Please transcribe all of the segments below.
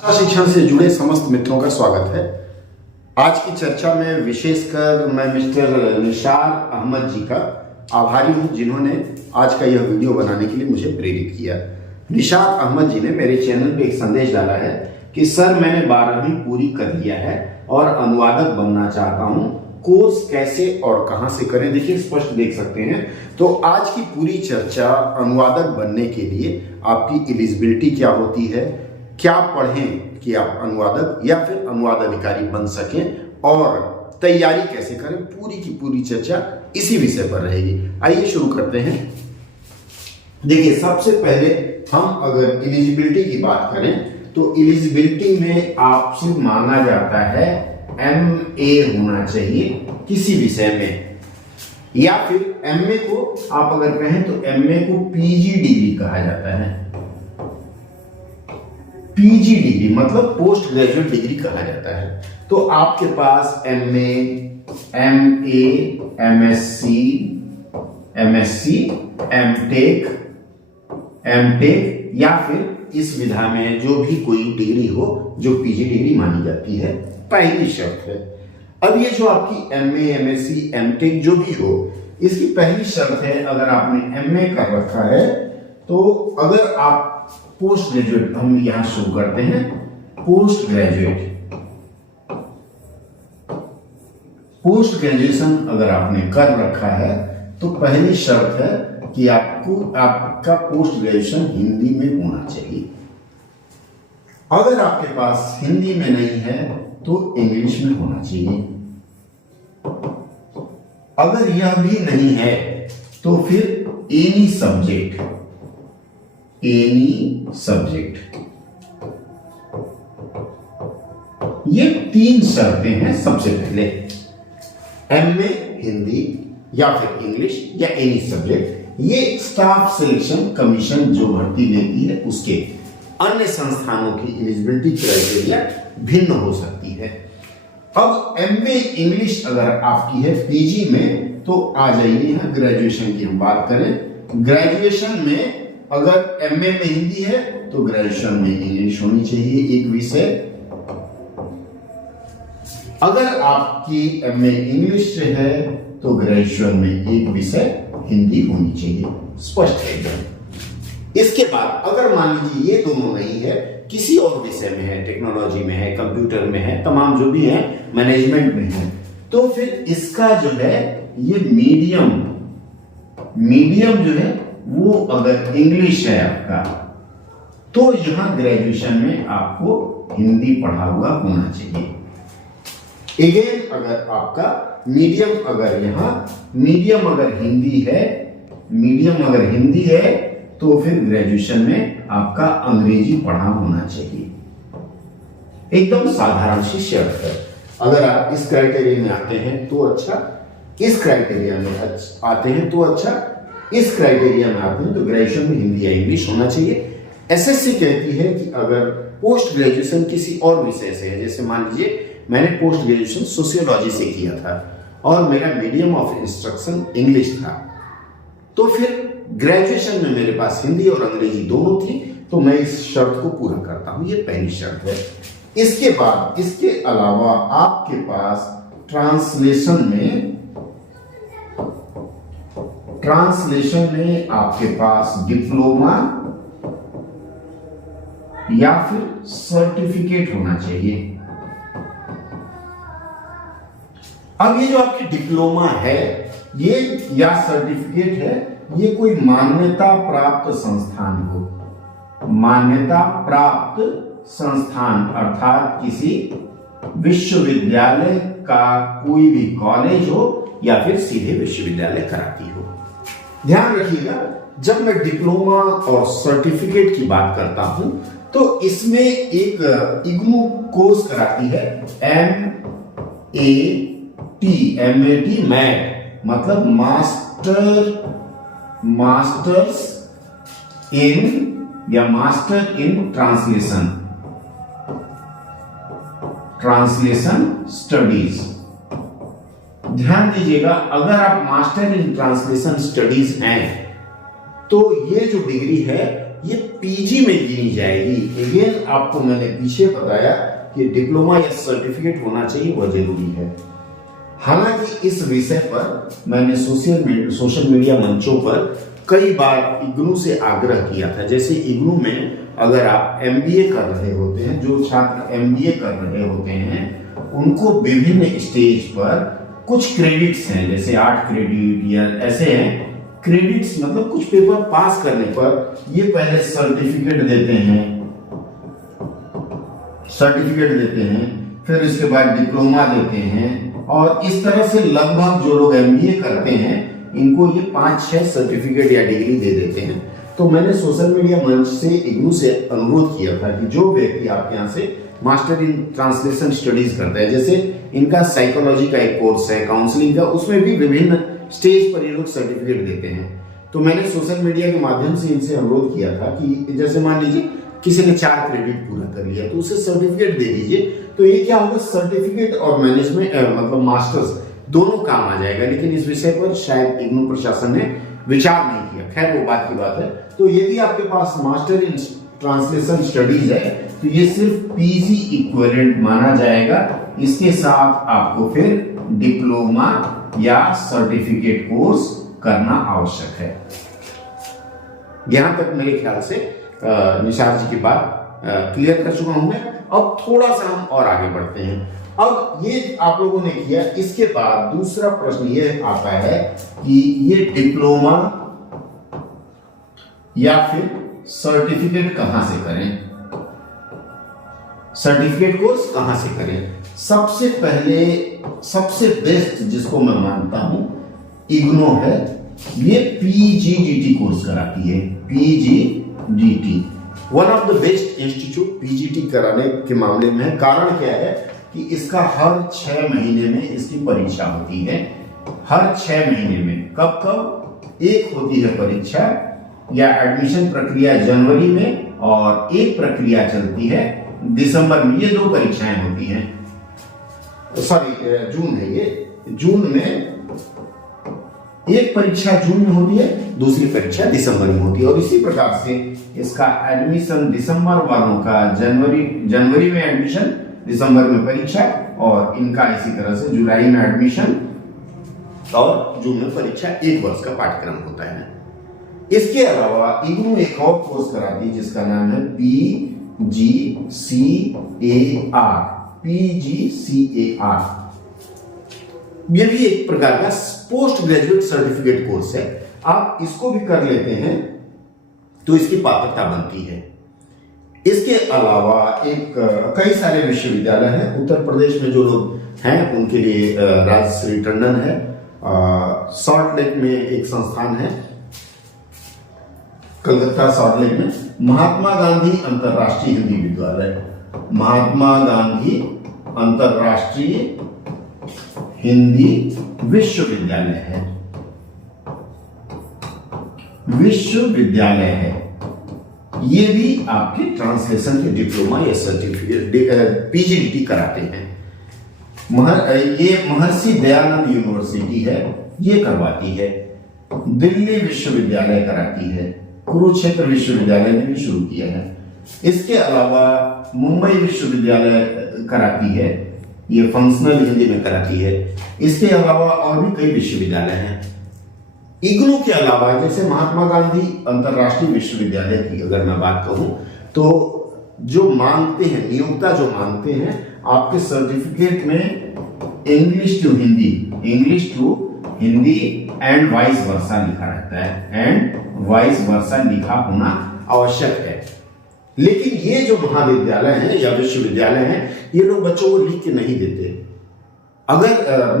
भाषा शिक्षण से जुड़े समस्त मित्रों का स्वागत है। आज की चर्चा में विशेषकर मैं मिस्टर निशार अहमद जी का आभारी हूं, जिन्होंने आज का यह वीडियो बनाने के लिए मुझे प्रेरित किया। निशार अहमद जी ने मेरे चैनल पे एक संदेश डाला है कि सर, मैंने 12वीं पूरी कर लिया है और अनुवादक बनना चाहता हूं, कोर्स कैसे और कहां से करें। देखिए, स्पष्ट देख सकते हैं। तो आज की पूरी चर्चा अनुवादक बनने के लिए आपकी एलिजिबिलिटी क्या होती है, क्या पढ़ें कि आप अनुवादक या फिर अनुवाद अधिकारी बन सकें, और तैयारी कैसे करें, पूरी की पूरी चर्चा इसी विषय पर रहेगी। आइए शुरू करते हैं। देखिए, सबसे पहले हम अगर एलिजिबिलिटी की बात करें तो एलिजिबिलिटी में आपसे मांगा जाता है MA होना चाहिए किसी विषय में, या फिर MA को आप अगर कहें तो MA को PG डिग्री कहा जाता है। PG डिग्री मतलब पोस्ट ग्रेजुएट डिग्री कहा जाता है। तो आपके पास MA, MA, MSc, MTech या फिर इस विधा में जो भी कोई डिग्री हो जो PG डिग्री मानी जाती है, पहली शर्त है। अब ये जो आपकी MA, MSc, MTech जो भी हो, इसकी पहली शर्त है, अगर आपने MA कर रखा है तो अगर आप पोस्ट ग्रेजुएट, हम यहां शुरू करते हैं, पोस्ट ग्रेजुएशन अगर आपने कर रखा है तो पहली शर्त है कि आपका पोस्ट ग्रेजुएशन हिंदी में होना चाहिए। अगर आपके पास हिंदी में नहीं है तो इंग्लिश में होना चाहिए। अगर यह भी नहीं है तो फिर एनी सब्जेक्ट। ये 3 शर्तें हैं। सबसे पहले MA हिंदी या फिर इंग्लिश या एनी सब्जेक्ट। ये स्टाफ सिलेक्शन कमीशन जो भर्ती लेती है उसके, अन्य संस्थानों की एलिजिबिलिटी क्राइटेरिया भिन्न हो सकती है। अब MA इंग्लिश अगर आपकी है PG में तो आ जाइए यहां ग्रेजुएशन की हम बात करें। ग्रेजुएशन में अगर MA में हिंदी है तो ग्रेजुएशन में इंग्लिश होनी चाहिए एक विषय। अगर आपकी MA इंग्लिश से है तो ग्रेजुएशन में एक विषय हिंदी होनी चाहिए। स्पष्ट है। इसके बाद अगर मान लीजिए ये दोनों नहीं है, किसी और विषय में है, टेक्नोलॉजी में है, कंप्यूटर में है, तमाम जो भी है, मैनेजमेंट में है, तो फिर इसका जो है ये मीडियम जो है वो अगर इंग्लिश है आपका, तो यहां ग्रेजुएशन में आपको हिंदी पढ़ा हुआ होना चाहिए। अगेन, अगर आपका मीडियम अगर हिंदी है तो फिर ग्रेजुएशन में आपका अंग्रेजी पढ़ा होना चाहिए। एकदम साधारण सी शर्त है। अगर आप इस क्राइटेरिया में आते हैं तो अच्छा, इस क्राइटेरिया में आते हैं तो अच्छा, इस क्राइटेरिया में आते हैं तो ग्रेजुएशन में हिंदी या इंग्लिश होना चाहिए। SSC कहती है कि अगर पोस्ट ग्रेजुएशन किसी और विषय से है, जैसे मान लीजिए मैंने पोस्ट ग्रेजुएशन सोशियोलॉजी से किया था और मेरा मीडियम ऑफ इंस्ट्रक्शन इंग्लिश था, तो फिर ग्रेजुएशन में मेरे पास हिंदी और अंग्रेजी दोनों थी, तो मैं इस शर्त को पूरा करता हूं। ये पहली शर्त है। इसके बाद, इसके अलावा आपके पास ट्रांसलेशन में आपके पास डिप्लोमा या फिर सर्टिफिकेट होना चाहिए। अब ये जो आपकी डिप्लोमा है ये या सर्टिफिकेट है, ये कोई मान्यता प्राप्त संस्थान अर्थात किसी विश्वविद्यालय का कोई भी कॉलेज हो या फिर सीधे विश्वविद्यालय कराती हो। ध्यान रखिएगा, जब मैं डिप्लोमा और सर्टिफिकेट की बात करता हूं तो इसमें एक इग्नू कोर्स कराती है MAT, मतलब मास्टर्स इन ट्रांसलेशन स्टडीज। ध्यान दीजिएगा, अगर आप मास्टर इन ट्रांसलेशन स्टडीज हैं तो ये जो डिग्री है ये पीजी में गिनी जाएगी। अगेन आपको मैंने पीछे बताया कि डिप्लोमा या सर्टिफिकेट होना चाहिए, वह जरूरी है। हालांकि इस विषय पर मैंने सोशल मीडिया मंचों पर कई बार इग्नू से आग्रह किया था। जैसे इग्नू में अगर आप एमबीए कर रहे होते हैं, जो छात्र एमबीए कर रहे होते हैं उनको विभिन्न स्टेज पर कुछ क्रेडिट्स हैं, जैसे 8 क्रेडिट या ऐसे हैं क्रेडिट्स, मतलब कुछ पेपर पास करने पर ये पहले सर्टिफिकेट देते हैं, फिर इसके बाद डिप्लोमा देते हैं, और इस तरह से लगभग जो लोग एमबीए करते हैं इनको ये 5-6 सर्टिफिकेट या डिग्री दे देते हैं। तो मैंने सोशल मीडिया मंच से इग्नू से अनुरोध किया था कि जो व्यक्ति आपके यहाँ से मास्टर इन ट्रांसलेशन स्टडीज करता है, जैसे इनका साइकोलॉजी का एक कोर्स है, काउंसलिंग का, उसमें भी विभिन्न स्टेज पर ये लोग सर्टिफिकेट देते हैं। तो मैंने सोशल मीडिया के माध्यम से इनसे अनुरोध किया था कि जैसे मान लीजिए किसी ने 4 क्रेडिट पूरा कर लिया तो उसे सर्टिफिकेट दे दीजिए। तो ये क्या होगा, सर्टिफिकेट और मैनेजमेंट मतलब मास्टर्स दोनों काम आ जाएगा। लेकिन इस विषय पर शायद इग्नू प्रशासन ने विचार नहीं किया, खैर वो बात की बात है। तो यदि आपके पास मास्टर इन ट्रांसलेशन स्टडीज है तो ये सिर्फ पीजी इक्विवेलेंट माना जाएगा। इसके साथ आपको फिर डिप्लोमा या सर्टिफिकेट कोर्स करना आवश्यक है। यहां तक मेरे ख्याल से निशार जी की बात क्लियर कर चुका हूं मैं। अब थोड़ा सा हम और आगे बढ़ते हैं। अब ये आप लोगों ने किया, इसके बाद दूसरा प्रश्न ये आता है कि ये डिप्लोमा या फिर सर्टिफिकेट कहां से करें, सर्टिफिकेट कोर्स कहां से करें। सबसे पहले सबसे बेस्ट जिसको मैं मानता हूं इग्नू है, ये पीजीडीटी कोर्स कराती है। PGDT one of the best institute PGT कराने के मामले में है। कारण क्या है कि इसका हर 6 महीने में इसकी परीक्षा होती है। हर 6 महीने में कब कब एक होती है परीक्षा, या एडमिशन प्रक्रिया जनवरी में और एक प्रक्रिया चलती है दिसंबर में। ये 2 परीक्षाएं होती हैं, सॉरी जून है, ये जून में एक परीक्षा जून में होती है, दूसरी परीक्षा दिसंबर में होती है। और इसी प्रकार से इसका एडमिशन दिसंबर वालों का जनवरी में एडमिशन, दिसंबर में परीक्षा, और इनका इसी तरह से जुलाई में एडमिशन और जून में परीक्षा। 1 वर्ष का पाठ्यक्रम होता है। इसके अलावा इग्नू एक और कोर्स कराती है जिसका नाम है PGCAR। ये भी एक प्रकार का पोस्ट ग्रेजुएट सर्टिफिकेट कोर्स है। आप इसको भी कर लेते हैं तो इसकी पात्रता बनती है। इसके अलावा कई सारे विश्वविद्यालय हैं उत्तर प्रदेश में, जो लोग हैं उनके लिए राजश्री टंडन है, सॉल्ट लेक में एक संस्थान है, कलकत्ता सॉल्ट लेक में महात्मा गांधी अंतरराष्ट्रीय हिंदी विद्यालय, महात्मा गांधी अंतरराष्ट्रीय हिंदी विश्वविद्यालय है। ये भी आपके ट्रांसलेशन के डिप्लोमा या सर्टिफिकेट पीजीडीटी कराते हैं। ये महर्षि दयानंद यूनिवर्सिटी है, ये करवाती है। दिल्ली विश्वविद्यालय कराती है, कुरुक्षेत्र विश्वविद्यालय ने भी शुरू किया है। इसके अलावा मुंबई विश्वविद्यालय कराती है, ये फंक्शनल हिंदी में कराती है। इसके अलावा और भी कई विश्वविद्यालय हैं। इग्नू के अलावा जैसे महात्मा गांधी अंतरराष्ट्रीय विश्वविद्यालय की अगर मैं बात कहूं तो जो मांगते हैं, नियोक्ता जो मांगते हैं, आपके सर्टिफिकेट में English to Hindi and vice versa लिखा रहता है, एंड वाइस वर्सा लिखा होना आवश्यक है। लेकिन ये जो महाविद्यालय हैं या विश्वविद्यालय हैं, ये लोग बच्चों को लिख के नहीं देते। अगर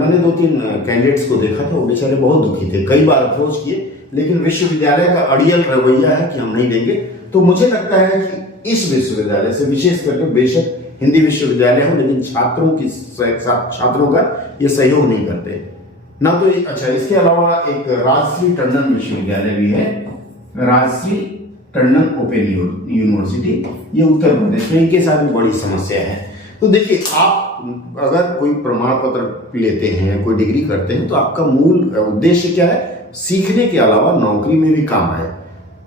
मैंने 2-3 कैंडिडेट्स को देखा था, वो बेचारे बहुत दुखी थे, कई बार अप्रोच किए, लेकिन विश्वविद्यालय का अड़ियल रवैया है कि हम नहीं देंगे। तो मुझे लगता है कि इस विश्वविद्यालय से, विशेष करके बेशक हिंदी विश्वविद्यालय हो, लेकिन छात्रों का ये सहयोग नहीं करते ना। तो अच्छा, इसके अलावा एक राजश्री टंडन विश्वविद्यालय भी है, राजश्री टंडन ओपन यूनिवर्सिटी, ये उत्तर प्रदेश में, इनके साथ भी बड़ी समस्या है। तो देखिए, आप अगर कोई प्रमाण पत्र लेते हैं, कोई डिग्री करते हैं, तो आपका मूल उद्देश्य क्या है? सीखने के अलावा नौकरी में भी काम आए।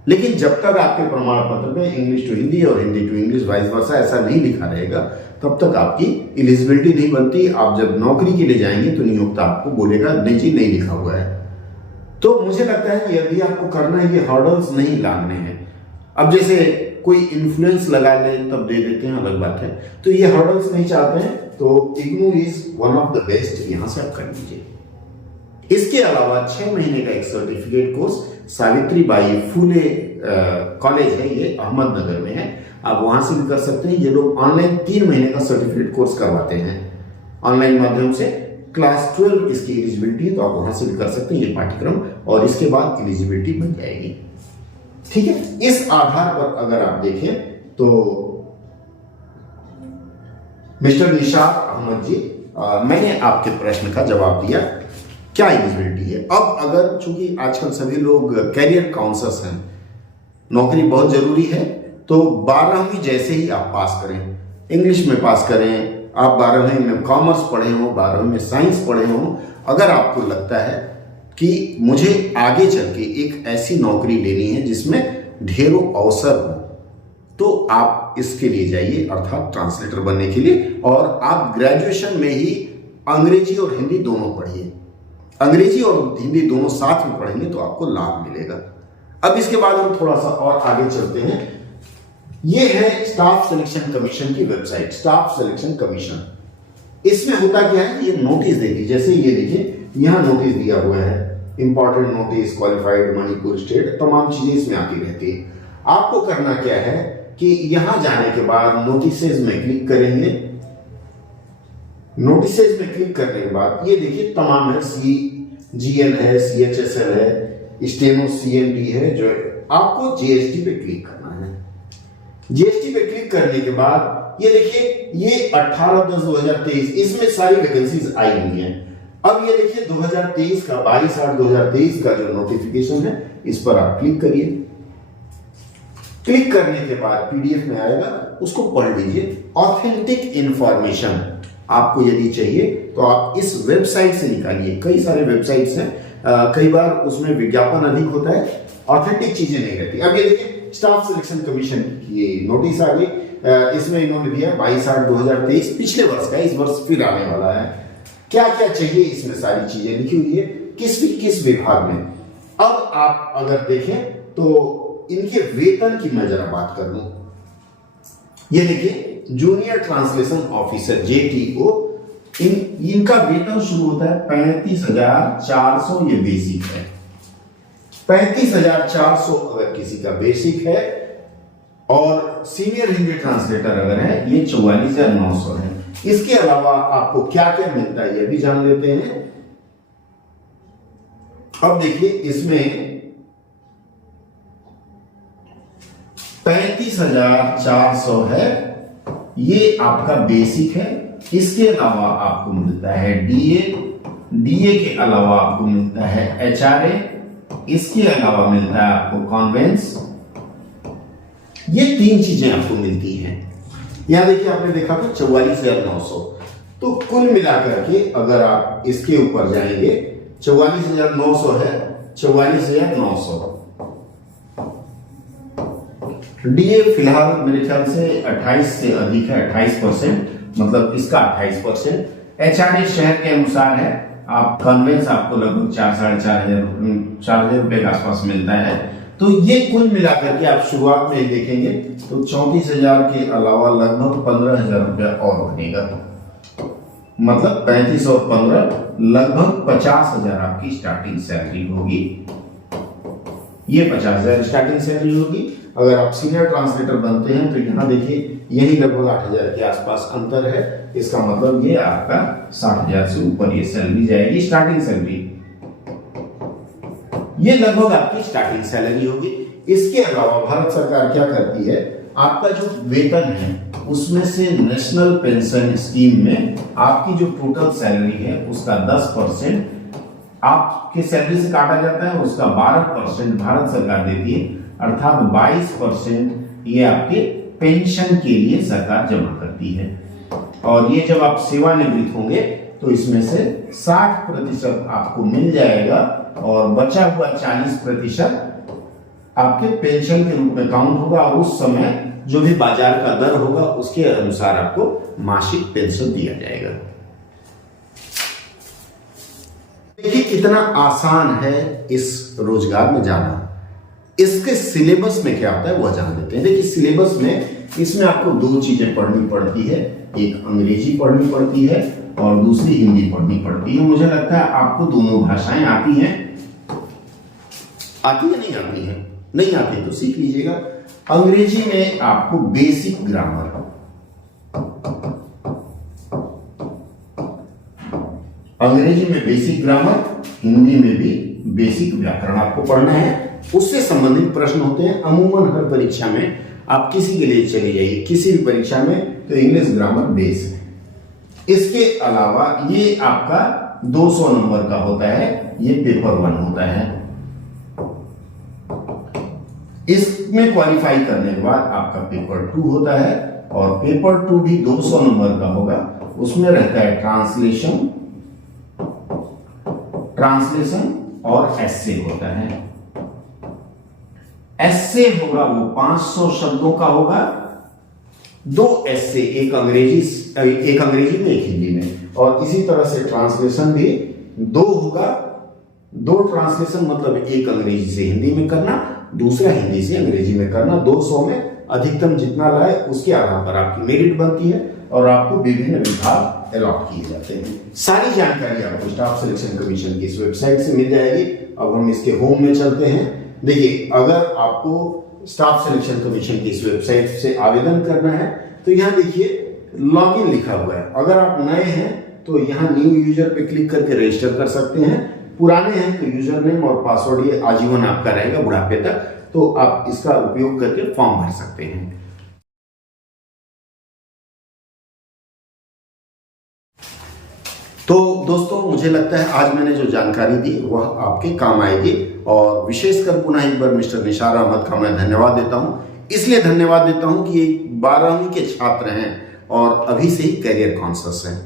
लेकिन जब तक आपके प्रमाण पत्र में इंग्लिश टू हिंदी और Hindi to English vice versa ऐसा नहीं लिखा रहेगा, तब तक आपकी एलिजिबिलिटी नहीं बनती। आप जब नौकरी के लिए जाएंगे तो नियोक्ता आपको बोलेगा नहीं जी, नहीं लिखा हुआ है। तो मुझे लगता है कि यदि आपको करना है, ये हर्डल्स नहीं लाने हैं। अब जैसे कोई इन्फ्लुएंस लगा ले तब दे देते हैं, अलग बात है। तो ये हर्डल्स नहीं चाहते हैं तो IGNOU is one of the best, यहां से आप कर लीजिए। इसके अलावा 6 महीने का एक certificate course Savitribai Phule college है, ये अहमदनगर में है, आप वहां से भी कर सकते हैं। ये लोग ऑनलाइन 3 महीने का सर्टिफिकेट कोर्स करवाते हैं ऑनलाइन माध्यम से। क्लास 12 इसकी एलिजिबिलिटी है, तो आप वहां से भी कर सकते हैं ये पाठ्यक्रम, और इसके बाद एलिजिबिलिटी बन जाएगी। ठीक है, इस आधार पर अगर आप देखें तो मिस्टर निशार अहमद जी, मैंने आपके प्रश्न का जवाब दिया, क्या एलिजिबिलिटी है। अब अगर चूंकि आजकल सभी लोग कैरियर काउंसलर्स हैं, नौकरी बहुत जरूरी है, तो 12वीं जैसे ही आप पास करें, इंग्लिश में पास करें, आप 12वीं में कॉमर्स पढ़े हो, 12वीं में साइंस पढ़े हो, अगर आपको लगता है कि मुझे आगे चल के एक ऐसी नौकरी लेनी है जिसमें ढेरों अवसर हो, तो आप इसके लिए जाइए, अर्थात ट्रांसलेटर बनने के लिए। और आप ग्रेजुएशन में ही अंग्रेजी और हिंदी दोनों पढ़िए। अंग्रेजी और हिंदी दोनों साथ में पढ़ेंगे तो आपको लाभ मिलेगा। अब इसके बाद हम थोड़ा सा और आगे चलते हैं। ये है स्टाफ सिलेक्शन कमीशन की वेबसाइट, स्टाफ सिलेक्शन कमीशन। इसमें होता क्या है, ये नोटिस देती, जैसे ये देखिए यहां नोटिस दिया हुआ है, important notice, qualified Manipur state, तमाम चीजें इसमें आती रहती है। आपको करना क्या है कि यहां जाने के बाद नोटिसेज में क्लिक करेंगे। नोटिसेज में क्लिक करने के बाद ये देखिए तमाम है, CGL है, CHSL है, स्टेनो CNT है, जो आपको GST पे क्लिक करना है। GST पे क्लिक करने के बाद ये देखिए ये 18/10/2023 इसमें सारी वैकेंसीज आई हुई हैं। अब ये देखिए 2023 का 22/8/2023 का जो नोटिफिकेशन है, इस पर आप क्लिक करिए। क्लिक करने के बाद PDF में आएगा, उसको पढ़ लीजिए। ऑथेंटिक इंफॉर्मेशन आपको यदि चाहिए तो आप इस वेबसाइट से निकालिए। कई सारे वेबसाइट्स हैं, कई बार उसमें विज्ञापन अधिक होता है, ऑथेंटिक चीजें नहीं रहती। अब ये देखिए स्टाफ सिलेक्शन कमीशन की नोटिस आ गई। इसमें इन्होंने दिया 22/8/2023, पिछले वर्ष का, इस वर्ष फिर आने वाला है। क्या क्या चाहिए, इसमें सारी चीजें लिखी हुई है, किस विभाग में। अब आप अगर देखें तो इनके वेतन की मैं जरा बात कर लूं। ये देखिए जूनियर ट्रांसलेशन ऑफिसर JTO, इनका वेतन शुरू होता है 35,400, ये बेसिक है। 35,400 अगर किसी का बेसिक है, और सीनियर हिंदी ट्रांसलेटर अगर है ये 44,900 है। इसके अलावा आपको क्या क्या मिलता है ये भी जान लेते हैं। अब देखिए इसमें 35,400 है, ये आपका बेसिक है। इसके अलावा आपको मिलता है DA के अलावा आपको मिलता है HRA, इसके अलावा मिलता है आपको कॉन्वेंस। ये 3 चीजें आपको मिलती हैं। यहां देखिए आपने देखा था 44,900, तो कुल मिलाकर के अगर आप इसके ऊपर जाएंगे 44,900 है, 44,900। DA फिलहाल मेरे ख्याल से 28 से अधिक है, 28%, मतलब इसका 28%। HRA शहर के अनुसार है। आप कन्वेंस आपको लगभग 4,500 रुपए के आसपास मिलता है। तो ये कुल मिलाकर के आप शुरुआत में देखेंगे तो 34,000 के अलावा लगभग 15,000 रुपया और बनेगा, मतलब 35 और 15 लगभग 50,000 आपकी स्टार्टिंग सैलरी होगी। ये 50,000 स्टार्टिंग सैलरी होगी। अगर आप सीनियर ट्रांसलेटर बनते हैं तो यहाँ देखिए यही लगभग 8,000 के आसपास अंतर है। इसका मतलब ये आपका 60,000 से ऊपर ये सैलरी जाएगी, स्टार्टिंग सैलरी। ये लगभग आपकी स्टार्टिंग सैलरी होगी। इसके अलावा भारत सरकार क्या करती है, आपका जो वेतन है उसमें से नेशनल पेंशन स्कीम में आपकी जो टोटल सैलरी है उसका 10% आपके सैलरी से काटा जाता है, उसका 12% भारत सरकार देती है, अर्थात 22% ये आपके पेंशन के लिए सरकार जमा करती है। और ये जब आप सेवानिवृत्त होंगे तो इसमें से 60% आपको मिल जाएगा और बचा हुआ 40% आपके पेंशन के रूप में काउंट होगा और उस समय जो भी बाजार का दर होगा उसके अनुसार आपको मासिक पेंशन दिया जाएगा। देखिए कितना आसान है इस रोजगार में जाना। इसके सिलेबस में क्या होता है वह जान लेते हैं। देखिए सिलेबस में इसमें आपको दो चीजें पढ़नी पड़ती है, एक अंग्रेजी पढ़नी पड़ती है और दूसरी हिंदी पढ़नी पड़ती है। मुझे लगता है आपको दोनों भाषाएं आती हैं। आती है नहीं आती है? नहीं आती तो सीख लीजिएगा। अंग्रेजी में आपको बेसिक ग्रामर, अंग्रेजी में बेसिक ग्रामर, हिंदी में भी बेसिक व्याकरण आपको पढ़ना है। उससे संबंधित प्रश्न होते हैं अमूमन हर परीक्षा में। आप किसी के लिए चले जाइए किसी भी परीक्षा में तो इंग्लिश ग्रामर बेस है। इसके अलावा ये आपका 200 नंबर का होता है, ये पेपर 1 होता है। इसमें क्वालिफाई करने के बाद आपका पेपर 2 होता है और पेपर 2 भी 200 नंबर का होगा। उसमें रहता है ट्रांसलेशन और एस्से होता है। एस्से होगा वो 500 शब्दों का होगा, 2 एस्से, एक अंग्रेजी में एक हिंदी में। और इसी तरह से ट्रांसलेशन भी 2 होगा, 2 ट्रांसलेशन मतलब एक अंग्रेजी से हिंदी में करना, दूसरा हिंदी से अंग्रेजी में करना। 200 में अधिकतम जितना लाए उसके आधार पर आपकी मेरिट बनती है और आपको विभिन्न विभाग अलॉट किए जाते हैं। सारी जानकारी आपको स्टाफ सिलेक्शन कमीशन की इस वेबसाइट से मिल जाएगी। अब हम इसके होम में चलते हैं। देखिए अगर आपको स्टाफ सिलेक्शन कमीशन की इस वेबसाइट से आवेदन करना है तो यहाँ देखिए लॉगिन लिखा हुआ है। अगर आप नए हैं तो यहाँ न्यू यूजर पे क्लिक करके रजिस्टर कर सकते हैं। पुराने हैं तो यूजर नेम और पासवर्ड ये आजीवन आपका रहेगा बुढ़ापे तक, तो आप इसका उपयोग करके फॉर्म भर सकते हैं। तो दोस्तों मुझे लगता है आज मैंने जो जानकारी दी वह आपके काम आएगी और विशेषकर पुनः एक बार मिस्टर निशार अहमद का मैं धन्यवाद देता हूं। इसलिए धन्यवाद देता हूं कि ये 12वीं के छात्र हैं और अभी से ही करियर कॉन्शियस हैं।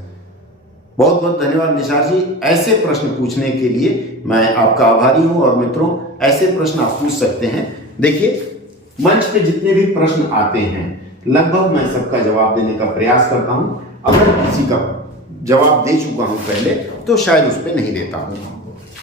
बहुत बहुत धन्यवाद निशार जी। ऐसे प्रश्न पूछने के लिए मैं आपका आभारी हूं और मित्रों ऐसे प्रश्न आप पूछ सकते हैं। देखिए मंच पे जितने भी प्रश्न आते हैं लगभग मैं सबका जवाब देने का प्रयास करता हूं। अगर किसी का जवाब दे चुका हूं पहले तो शायद उस पर नहीं देता हूं।